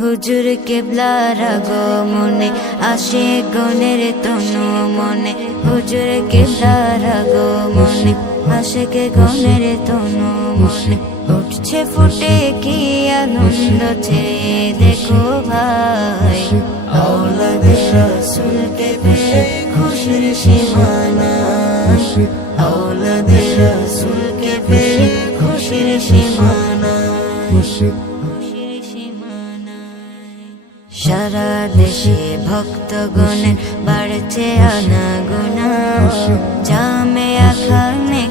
হুজুর কেবলার আগমনে আসে গনের তনু মনে। হুজুর কেবলার আগমনে আসে কে গনের তনু মনে। উঠছে ফুটে কি আনন্দ চেয়ে দেখো ভাই। আওলাদে রাসূলকে পেয়ে খুশির সীমানা। আওলাদে রাসূলকে পেয়ে খুশির সীমানা। সীমানায় সারা দেশে ভক্তগণের বাড়ছে আনাগোনা। জামে আখানে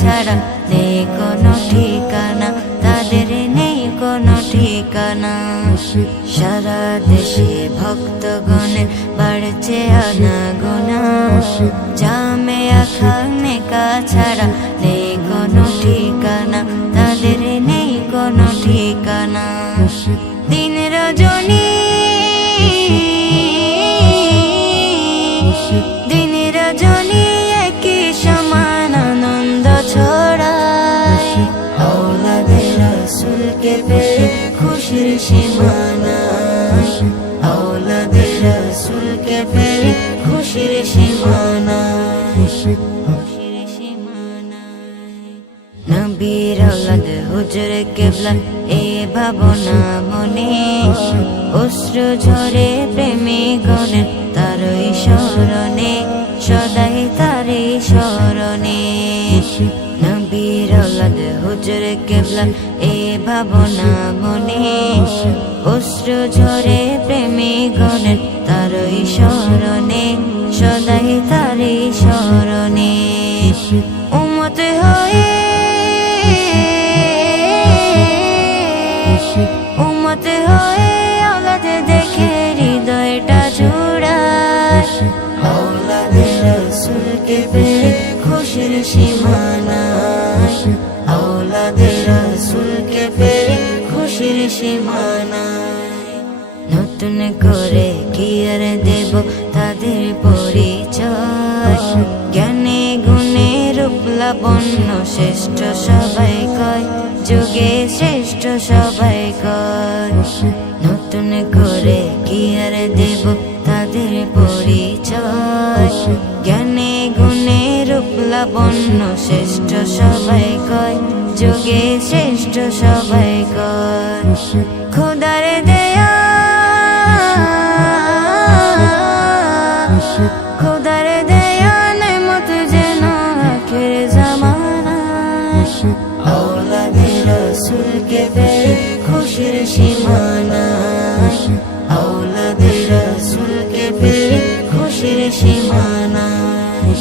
ছাড়া নেই কোনো ঠিকানা, তাদের নেই কোনো ঠিকানা। সারা দেশে ভক্তগণের বাড়ছে আনাগোনা। জামে আখানে ছাড়া নেই কোনো ঠিকানা, তাদের নেই কোনো ঠিকানা। দিন রজনী পেয়ে খুশির সীমানা। আওলাদে রাসূলকে পেয়ে খুশির সীমানা। খুশির সীমানায় নবীর আওলাদ হুজুর কেবলা এ ভাবনা মনে। অশ্রু ঝরে হুজুর কেবলা এ ভাবনা মনে। অশ্রু ঝরে প্রেমী গণের তারই স্মরণে, সদাই তারই স্মরণে। উমত হয়ে উমত হয়ে রাসূলকে পেয়ে খুশির রাসূলকে পেয়ে খুশির নতুন করে কি আর দেব তাদের পরিচয়? জ্ঞানে গুণে রূপ লাবণ্য শ্রেষ্ঠ সবাই কয়, যুগে শ্রেষ্ঠ সবাই কয়। নতুন করে কি আর দেব তাদের পরিচয়। জ্ঞানে গুণে রূপ লাবণ্য শ্রেষ্ঠ সবাই কয়, যোগে শ্রেষ্ঠ সবাই কয়। খোদার পেয়ে খুশির সীমানা।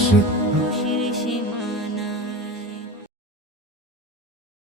আওলাদে